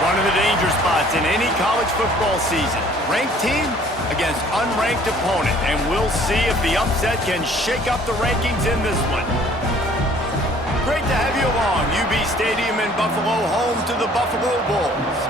One of the danger spots in any college football season. Ranked team against unranked opponent. And we'll see if the upset can shake up the rankings in this one. Great to have you along. UB Stadium in Buffalo, home to the Buffalo Bulls.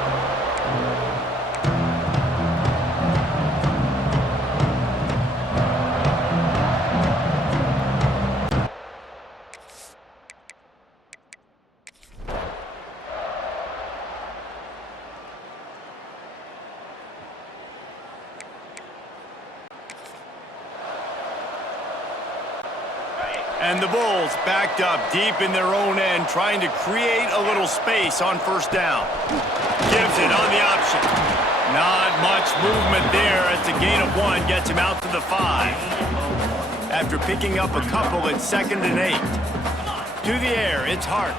And the Bulls backed up deep in their own end, trying to create a little space on first down. Gives it on the option. Not much movement there as the gain of 1 gets him out to the 5. After picking up a couple, it's 2nd and 8. To the air, it's Hart.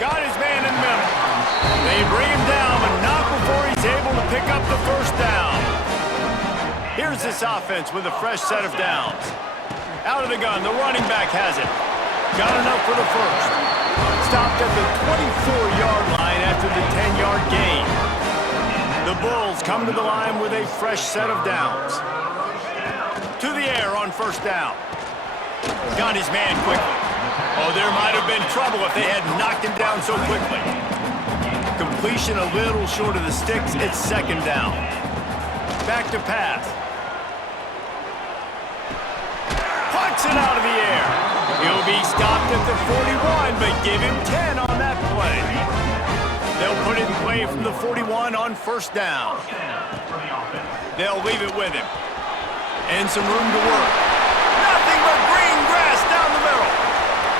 Got his man in the middle. They bring him down, but not before he's able to pick up the first down. Here's this offense with a fresh set of downs. Out of the gun, the running back has it. Got enough for the first. Stopped at the 24-yard line after the 10-yard gain. The Bulls come to the line with a fresh set of downs. To the air on first down. Got his man quickly. Oh, there might have been trouble if they had knocked him down so quickly. Completion a little short of the sticks. It's 2nd down. Back to pass. Puts it out of the air. He'll be stopped at the 41, but give him 10 on that play. They'll put it in play from the 41 on first down. They'll leave it with him. And some room to work. Nothing but green grass down the middle.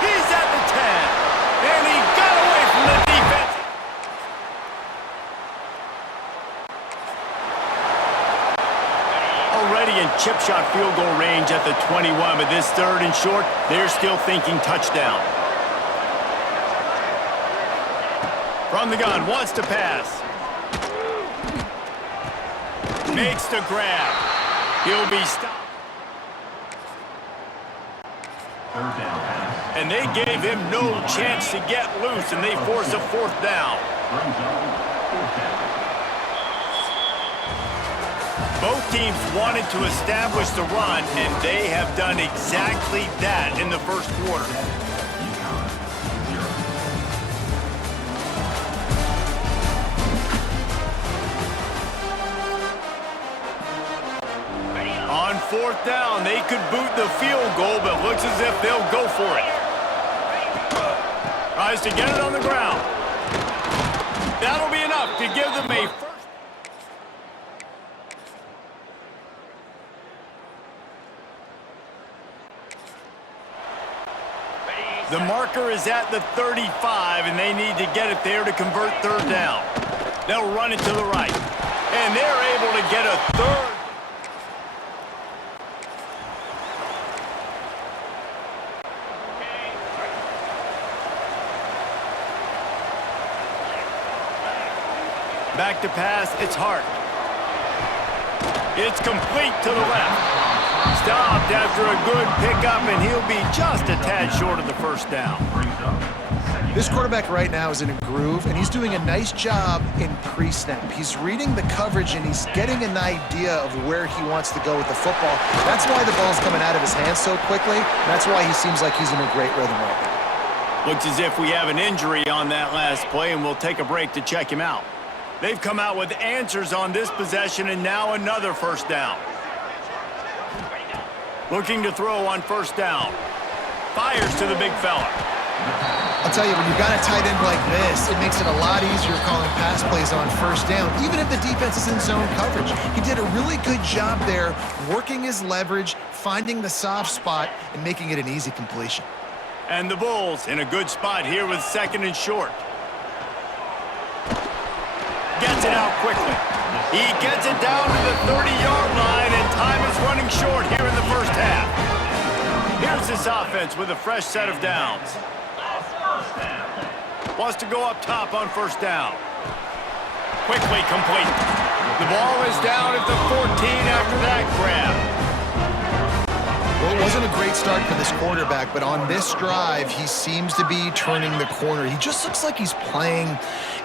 He's at the 10. And he got away from the defense. Already in chip shot field goal range at the 21, but this 3rd and short, they're still thinking touchdown. From the gun, wants to pass. Makes the grab. He'll be stopped. And they gave him no chance to get loose, and they force a 4th down. Both teams wanted to establish the run, and they have done exactly that in the first quarter. On 4th down, they could boot the field goal, but looks as if they'll go for it. Tries to get it on the ground. That'll be enough to give them a first. The marker is at the 35, and they need to get it there to convert 3rd down. They'll run it to the right, and they're able to get a 3rd. Back to pass, it's Hart. It's complete to the left. Stopped after a good pickup, and he'll be just a tad short of the first down. This quarterback right now is in a groove, and he's doing a nice job in pre-snap. He's reading the coverage, and he's getting an idea of where he wants to go with the football. That's why the ball's coming out of his hands so quickly. That's why he seems like he's in a great rhythm right now. Looks as if we have an injury on that last play, and we'll take a break to check him out. They've come out with answers on this possession, and now another first down. Looking to throw on first down. Fires to the big fella. I'll tell you, when you've got a tight end like this, it makes it a lot easier calling pass plays on first down, even if the defense is in zone coverage. He did a really good job there, working his leverage, finding the soft spot, and making it an easy completion. And the Bulls in a good spot here with 2nd and short. Gets it out quickly. He gets it down to the 30-yard line, and time is running short here in the first half. Here's this offense with a fresh set of downs. Wants to go up top on first down. Quickly complete. The ball is down at the 14 after that grab. Well, it wasn't a great start for this quarterback, but on this drive, he seems to be turning the corner. He just looks like he's playing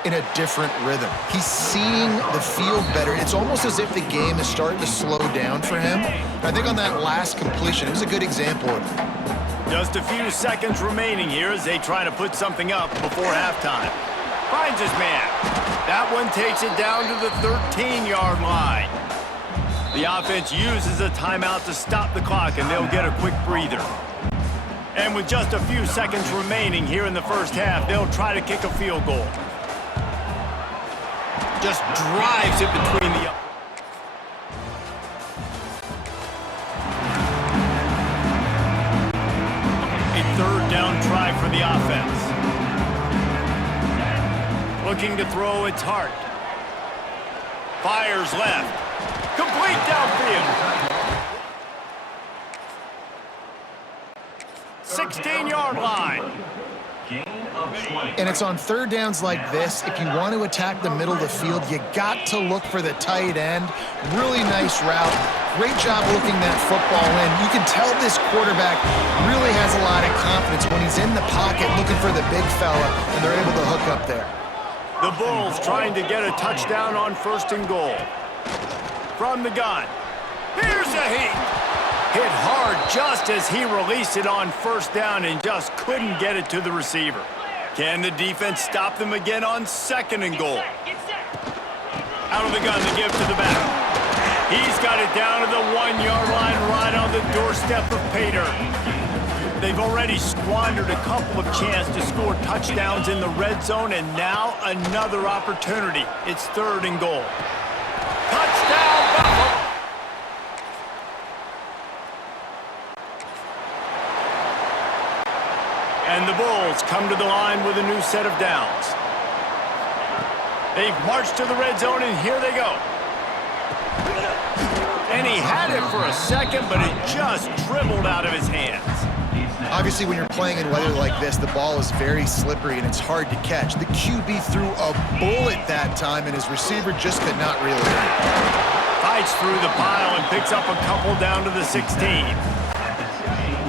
in a different rhythm. He's seeing the field better. It's almost as if the game is starting to slow down for him. I think on that last completion, it was a good example of it. Just a few seconds remaining here as they try to put something up before halftime. Finds his man. That one takes it down to the 13-yard line. The offense uses a timeout to stop the clock, and they'll get a quick breather. And with just a few seconds remaining here in the first half, they'll try to kick a field goal. Just drives it between the... A third down try for the offense. Looking to throw, it's Hart. Fires left. Complete downfield. 16-yard line. And it's on third downs like this. If you want to attack the middle of the field, you got to look for the tight end. Really nice route. Great job looking that football in. You can tell this quarterback really has a lot of confidence when he's in the pocket looking for the big fella, and they're able to hook up there. The Bulls trying to get a touchdown on 1st and goal. From the gun. Here's a heat. Hit hard just as he released it on 1st down and just couldn't get it to the receiver. Can the defense stop them again on 2nd and goal? Out of the gun, the give to the back. He's got it down to the 1-yard line right on the doorstep of Pater. They've already squandered a couple of chances to score touchdowns in the red zone, and now another opportunity. It's 3rd and goal. Touchdown, Buffalo! And the Bulls come to the line with a new set of downs. They've marched to the red zone, and here they go. And he had it for a second, but it just dribbled out of his hands. Obviously, when you're playing in weather like this, the ball is very slippery and it's hard to catch. The QB threw a bullet that time, and his receiver just could not reel it in. Fights through the pile and picks up a couple down to the 16.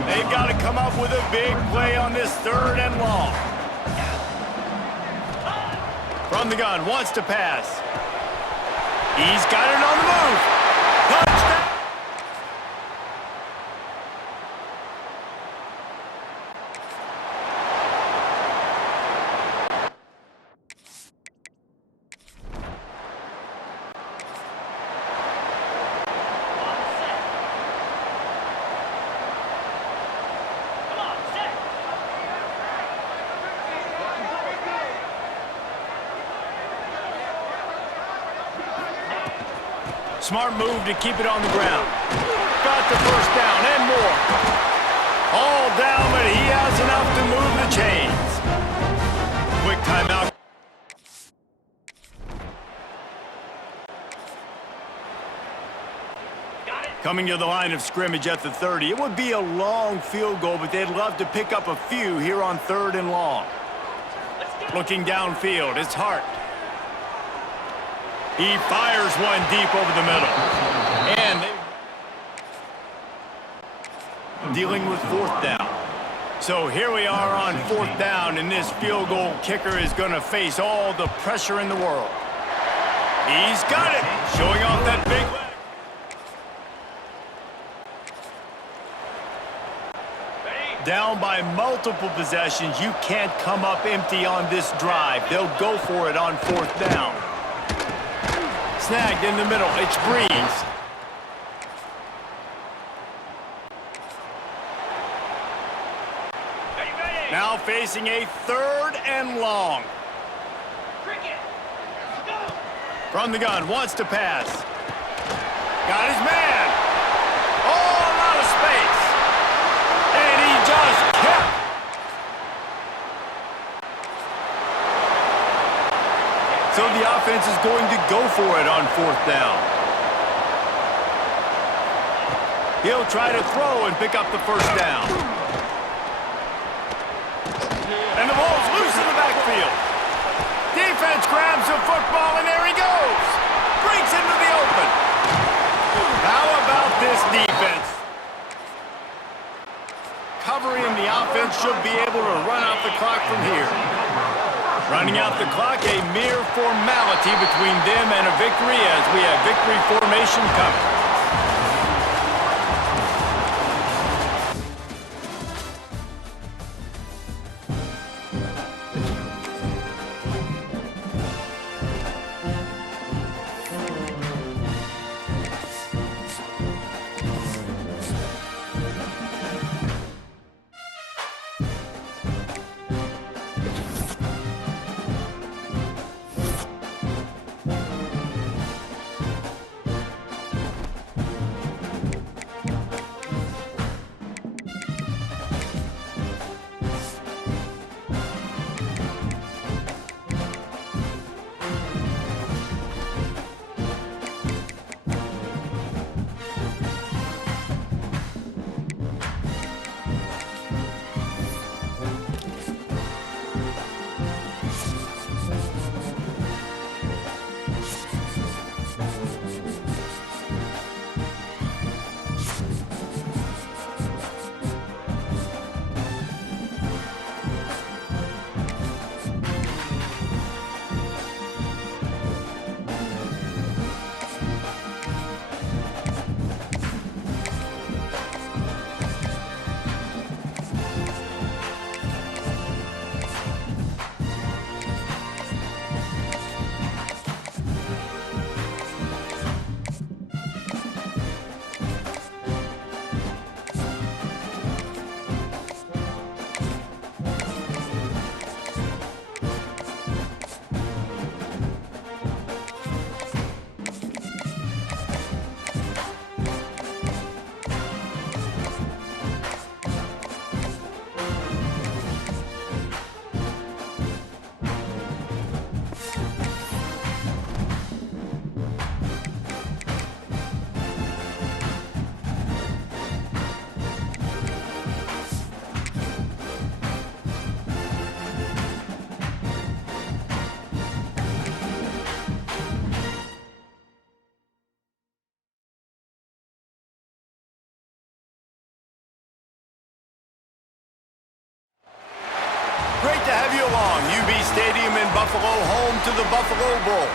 They've got to come up with a big play on this 3rd and long. From the gun, wants to pass. He's got it on the move. Touchdown! Smart move to keep it on the ground. Got the 1st down and more. All down, but he has enough to move the chains. Quick timeout. Coming to the line of scrimmage at the 30. It would be a long field goal, but they'd love to pick up a few here on 3rd and long. Looking downfield, it's Hart. He fires one deep over the middle. And dealing with 4th down. So here we are on 4th down, and this field goal kicker is going to face all the pressure in the world. He's got it, showing off that big leg. Down by multiple possessions, you can't come up empty on this drive. They'll go for it on 4th down. Snagged in the middle, it's Breeze. Now facing a 3rd and long. From the gun, wants to pass. Got his man. Oh, a lot of space. And he just kept. So the offense is going to go for it on 4th down. He'll try to throw and pick up the 1st down. And the ball's loose in the backfield. Defense grabs the football, and there he goes. Breaks into the open. How about this defense? should be able to run out the clock from here. Running out the clock, a mere formality between them and a victory as we have victory formation coming. Great to have you along. UB Stadium in Buffalo, home to the Buffalo Bulls.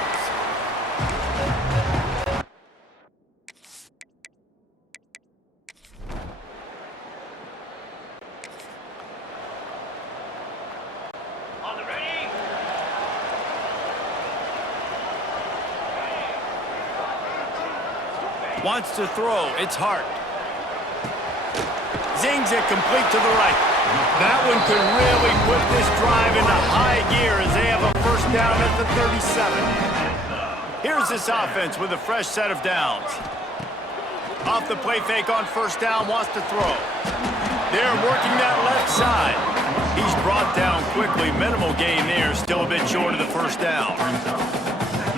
On the ready. Wants to throw. It's Hart. Zings it complete to the right. That one could really put this drive into high gear as they have a first down at the 37. Here's this offense with a fresh set of downs. Off the play fake on first down, wants to throw. They're working that left side. He's brought down quickly. Minimal gain there, still a bit short of the first down.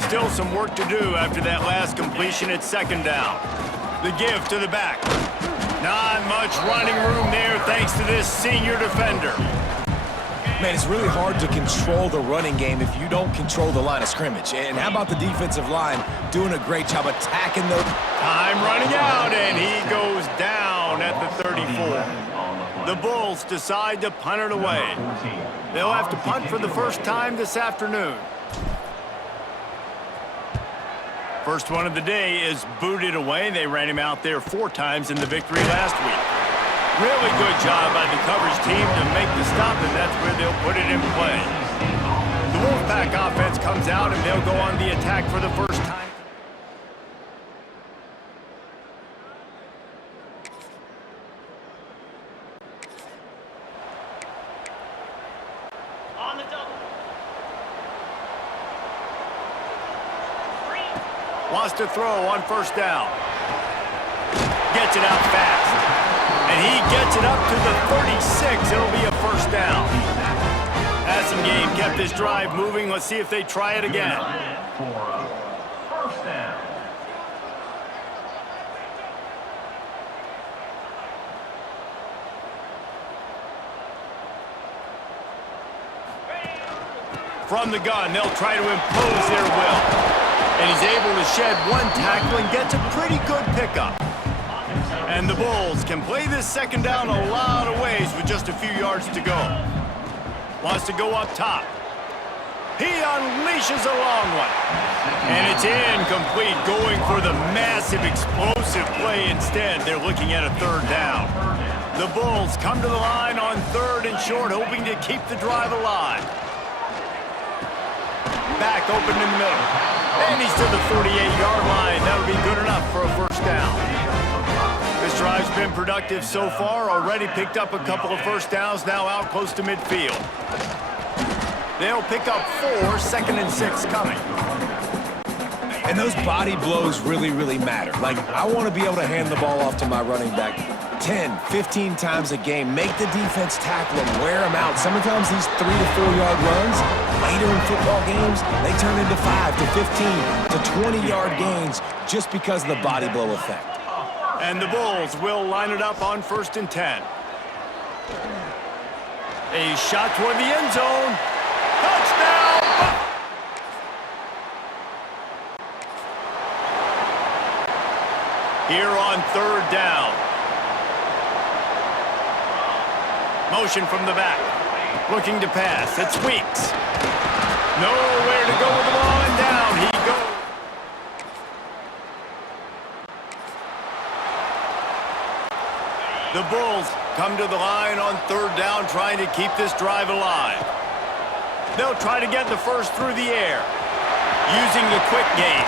Still some work to do after that last completion at second down. The give to the back. Not much running room there thanks to this senior defender. Man, it's really hard to control the running game if you don't control the line of scrimmage. And how about the defensive line doing a great job attacking the... Time running out, and he goes down at the 34. The Bulls decide to punt it away. They'll have to punt for the first time this afternoon. First one of the day is booted away. They ran him out there 4 times in the victory last week. Really good job by the coverage team to make the stop, and that's where they'll put it in play. The Wolfpack offense comes out, and they'll go on the attack for the first time. On the double. Wants to throw on first down. Gets it out fast. And he gets it up to the 36. It'll be a first down. Passing game kept this drive moving. Let's see if they try it again. For a first down. From the gun, they'll try to impose their will. And he's able to shed one tackle and gets a pretty good pickup. And the Bulls can play this second down a lot of ways with just a few yards to go. Wants to go up top. He unleashes a long one. And it's incomplete, going for the massive explosive play instead. They're looking at a third down. The Bulls come to the line on third and short, hoping to keep the drive alive. Back open in the middle. And he's to the 48-yard line. That'll be good enough for a first down. This drive's been productive so far. Already picked up a couple of first downs, now out close to midfield. They'll pick up 4, 2nd and 6 coming. And those body blows really, really matter. Like, I want to be able to hand the ball off to my running back 10, 15 times a game. Make the defense tackle him, wear him out. Sometimes these 3 to 4 yard runs, later in football games, they turn into 5 to 15 to 20-yard gains just because of the body blow effect. And the Bulls will line it up on 1st and 10. A shot toward the end zone. Touchdown! Here on third down. Motion from the back. Looking to pass. It's Weeks. Nowhere to go with the ball, and down he goes. The Bulls come to the line on third down, trying to keep this drive alive. They'll try to get the first through the air, using the quick game.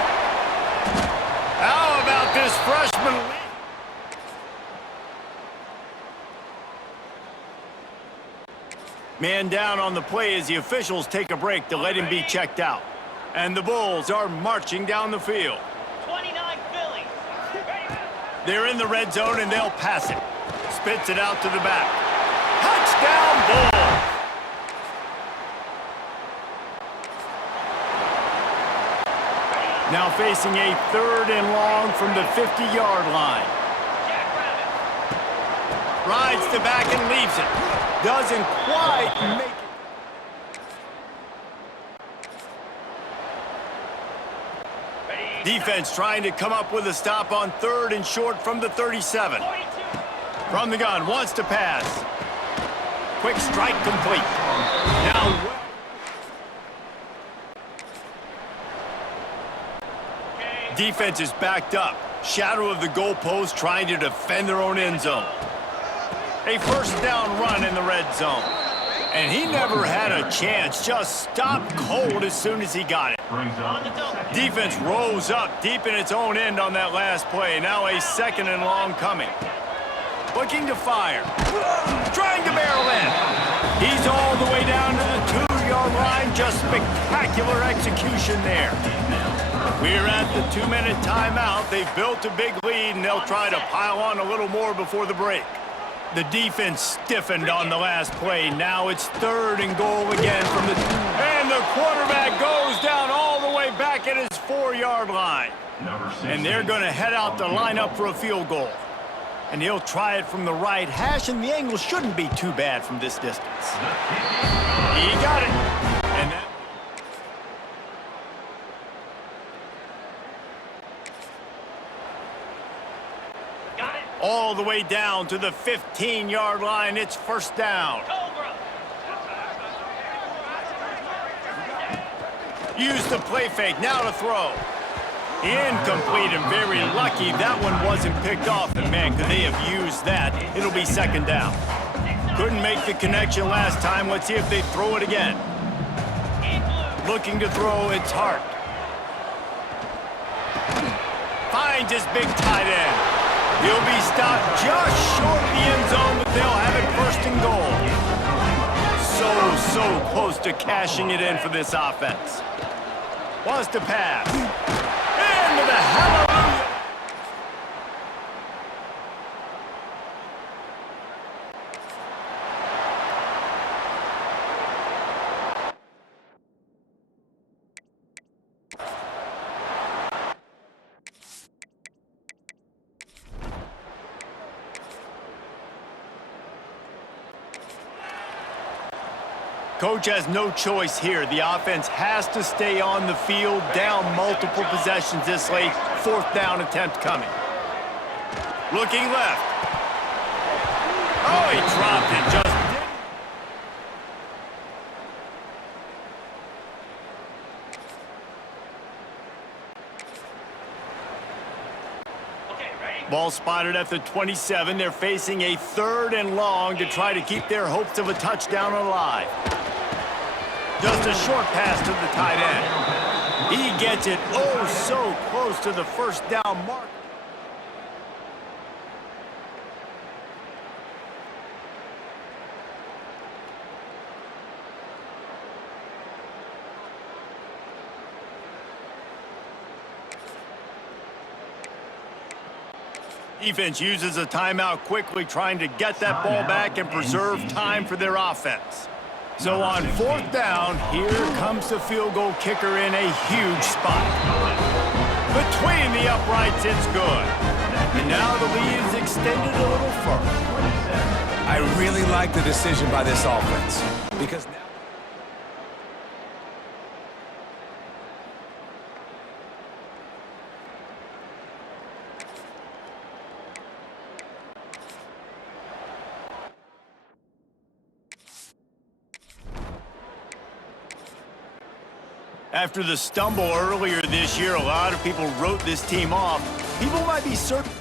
How about this freshman? Man down on the play as the officials take a break to let him be checked out. And the Bulls are marching down the field. 29 Philly. They're in the red zone and they'll pass it. Spits it out to the back. Touchdown, Bulls! Now facing a 3rd and long from the 50-yard line. Rides the back and leaves it. Doesn't quite make it. Defense trying to come up with a stop on 3rd and short from the 37. From the gun, wants to pass. Quick strike complete. Now... Defense is backed up. Shadow of the goalpost, trying to defend their own end zone. A first down run in the red zone. And he never had a chance. Just stopped cold as soon as he got it. Defense rose up deep in its own end on that last play. Now a 2nd and long coming. Looking to fire. Trying to barrel in. He's all the way down to the 2-yard line. Just spectacular execution there. We're at the 2-minute timeout. They've built a big lead, and they'll try to pile on a little more before the break. The defense stiffened on the last play. Now it's 3rd and goal again from the... And the quarterback goes down all the way back at his 4-yard line. And they're going to head out to line up for a field goal. And he'll try it from the right hash, and the angle shouldn't be too bad from this distance. He got it. And that... all the way down to the 15-yard line. It's first down. Use the play fake. Now to throw. Incomplete, and very lucky that one wasn't picked off. And man, could they have used that. It'll be 2nd down. Couldn't make the connection last time. Let's see if they throw it again. Looking to throw. It's Hart. Finds his big tight end. He'll be stopped just short of the end zone, but they'll have it 1st and goal. So close to cashing it in for this offense. Wants to pass. Into the hallelujah. Coach has no choice here. The offense has to stay on the field, down multiple possessions this late. 4th down attempt coming. Looking left. Oh, he dropped it. Just didn't. Ball spotted at the 27. They're facing a 3rd and long to try to keep their hopes of a touchdown alive. Just a short pass to the tight end. He gets it oh so close to the first down mark. Defense uses a timeout quickly, trying to get that ball back and preserve time for their offense. So on 4th down, here comes the field goal kicker in a huge spot. Between the uprights, it's good. And now the lead is extended a little further. I really like the decision by this offense because now... After the stumble earlier this year, a lot of people wrote this team off. People might be certain.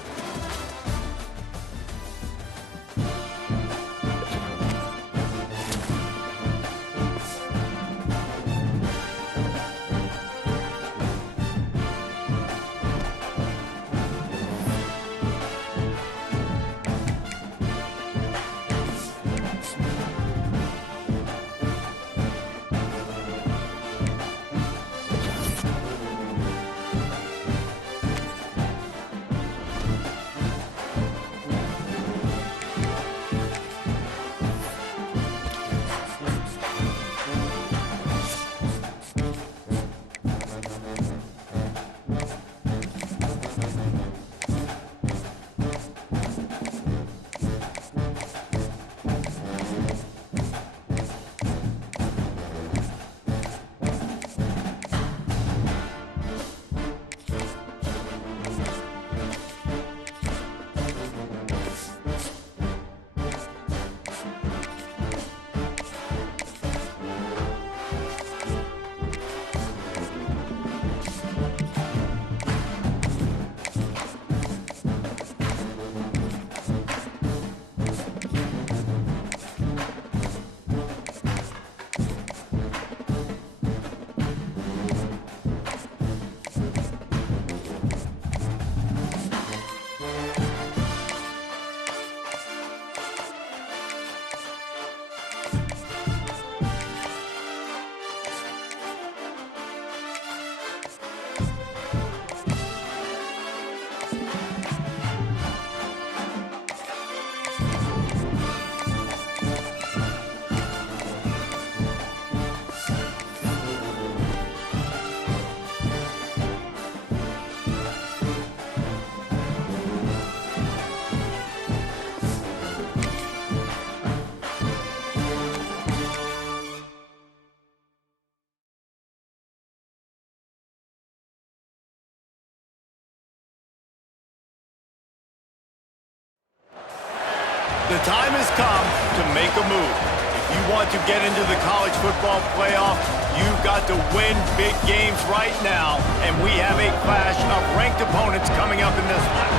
The time has come to make a move. If you want to get into the college football playoff, you've got to win big games right now, and we have a clash of ranked opponents coming up in this one.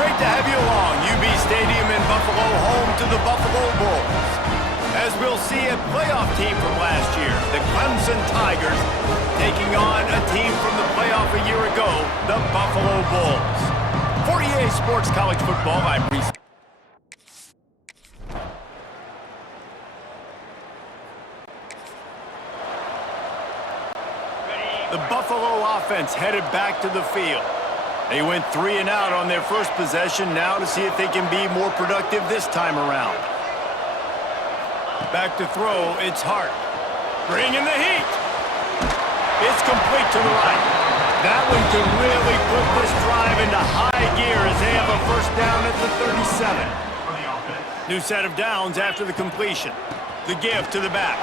Great to have you along. UB Stadium in Buffalo, home to the Buffalo Bulls. As we'll see a playoff team from last year, the Clemson Tigers, taking on a team from the playoff a year ago, the Buffalo Bulls. For EA Sports College Football, I'm Reese. The Buffalo offense headed back to the field. They went 3 and out on their first possession, now to see if they can be more productive this time around. Back to throw, it's Hart. Bringing the heat. It's complete to the right. That one can really put this drive into high gear as they have a first down at the 37. New set of downs after the completion. The give to the back.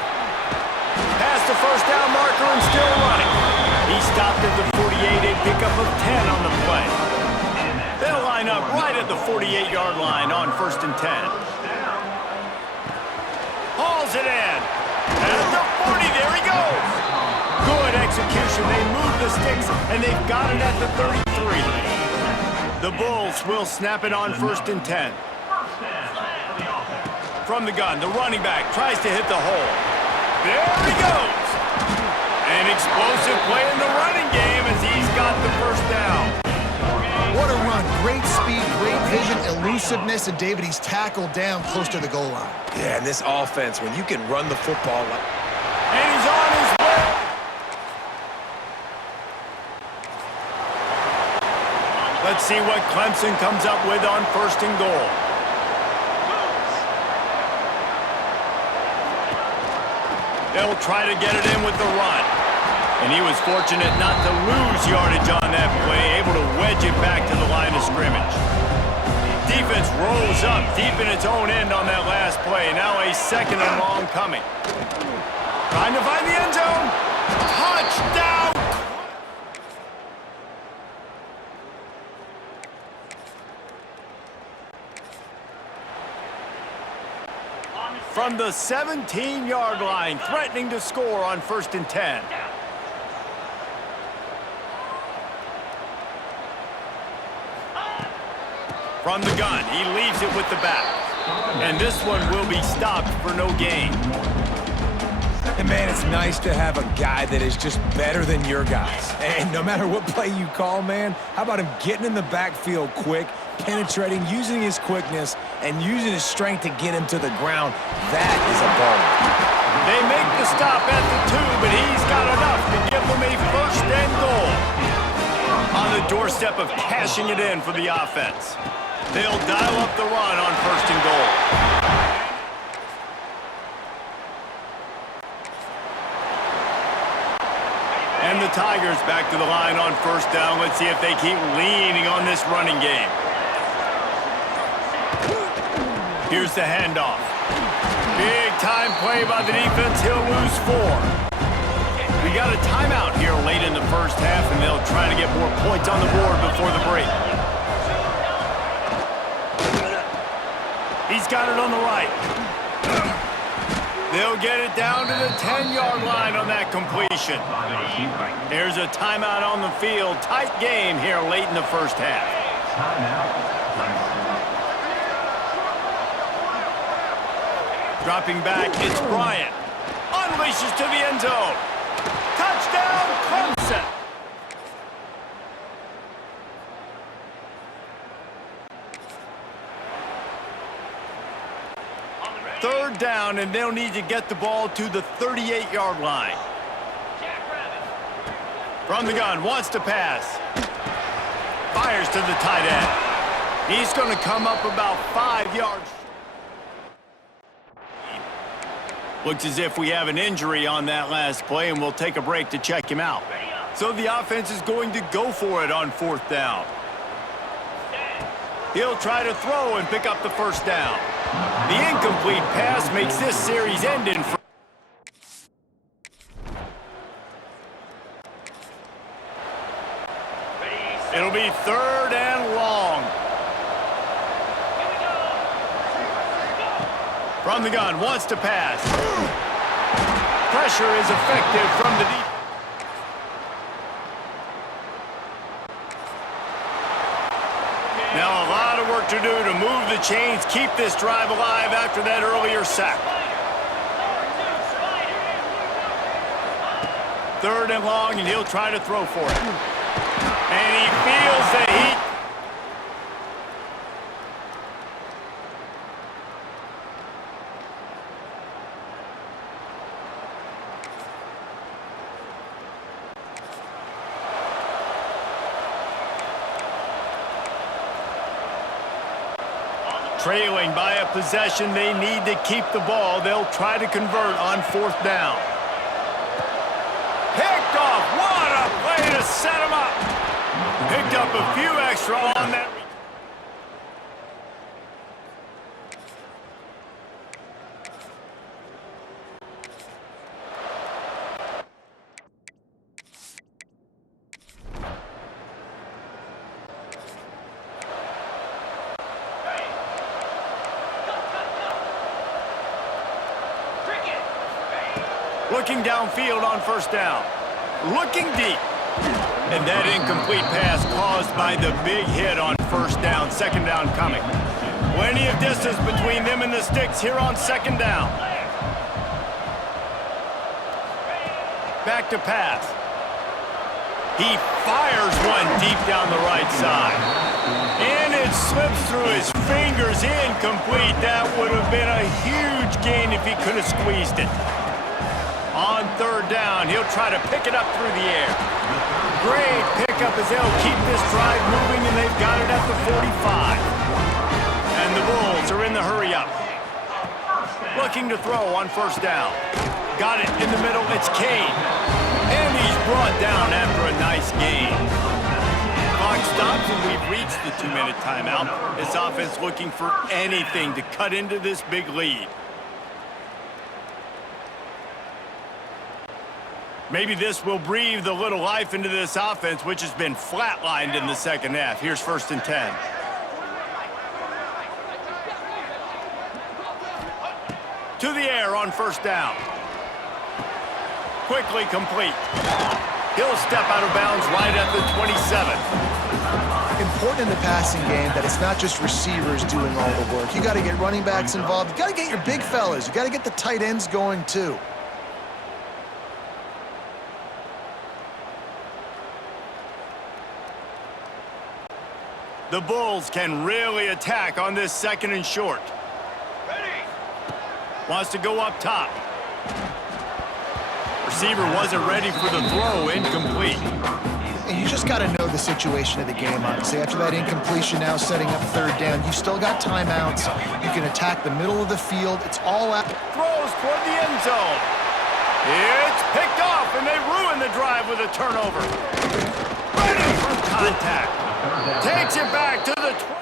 Past the first down marker and still running. He stopped at the 48, a pickup of 10 on the play. They'll line up right at the 48-yard line on 1st and 10. Hauls it in. At the 40, there he goes. Good execution. They move the sticks, and they've got it at the 33. The Bulls will snap it on 1st and 10. From the gun, the running back tries to hit the hole. There he goes. An explosive play in the running game as he's got the first down. What a run. Great speed, great vision, elusiveness, and David, he's tackled down close to the goal line. Yeah, and this offense, when you can run the football like... And he's on his way. Let's see what Clemson comes up with on 1st and goal. They'll try to get it in with the run. And he was fortunate not to lose yardage on that play, able to wedge it back to the line of scrimmage. Defense rolls up deep in its own end on that last play. Now a 2nd and long coming. Trying to find the end zone. Touchdown! From the 17-yard line, threatening to score on 1st and 10. From the gun, he leaves it with the back. And this one will be stopped for no gain. And man, it's nice to have a guy that is just better than your guys. And no matter what play you call, man, how about him getting in the backfield quick, penetrating, using his quickness, and using his strength to get him to the ground? That is a ball. They make the stop at the 2, but he's got enough to give them a 1st and goal. On the doorstep of cashing it in for the offense. They'll dial up the run on 1st and goal. And the Tigers back to the line on 1st down. Let's see if they keep leaning on this running game. Here's the handoff. Big time play by the defense. He'll lose 4. We got a timeout here late in the 1st half, and they'll try to get more points on the board before the break. He's got it on the right. They'll get it down to the 10-yard line on that completion. There's a timeout on the field. Tight game here late in the 1st half. Dropping back, it's Bryant. Unleashes to the end zone. Touchdown, Clemson. Third down, and they'll need to get the ball to the 38-yard line. From the gun, wants to pass. Fires to the tight end. He's going to come up about 5 yards. Looks as if we have an injury on that last play, and we'll take a break to check him out. So the offense is going to go for it on 4th down. He'll try to throw and pick up the 1st down. The incomplete pass makes this series end in front. It'll be 3rd and long. From the gun, wants to pass. Pressure is effective from the defense. Now a lot of work to do to move the chains, keep this drive alive after that earlier sack. 3rd and long, and he'll try to throw for it. And he feels the heat. Trailing by a possession, they need to keep the ball. They'll try to convert on 4th down. Picked off. What a play to set him up. Picked up a few extra on that. Looking downfield on first down. Looking deep. And that incomplete pass caused by the big hit on first down. Second down coming. Plenty of distance between them and the sticks here on second down. Back to pass. He fires one deep down the right side. And it slips through his fingers, incomplete. That would have been a huge gain if he could have squeezed it. On third down, he'll try to pick it up through the air. Great pickup as they'll keep this drive moving, and they've got it at the 45. And the Bulls are in the hurry-up. Looking to throw on first down. Got it in the middle, it's Kane. And he's brought down after a nice gain. Clock stops and we've reached the 2-minute timeout. This offense looking for anything to cut into this big lead. Maybe this will breathe a little life into this offense, which has been flatlined in the second half. Here's 1st and 10. To the air on first down. Quickly complete. He'll step out of bounds right at the 27. Important in the passing game that it's not just receivers doing all the work. You got to get running backs involved. You got to get your big fellas. You got to get the tight ends going too. The Bulls can really attack on this 2nd and short. Wants to go up top. Receiver wasn't ready for the throw, incomplete. And you just got to know the situation of the game, obviously. After that incompletion, now setting up third down, you've still got timeouts. You can attack the middle of the field. It's all out. Throws toward the end zone. It's picked off, and they ruin the drive with a turnover. Ready for contact. Takes it back to the 20.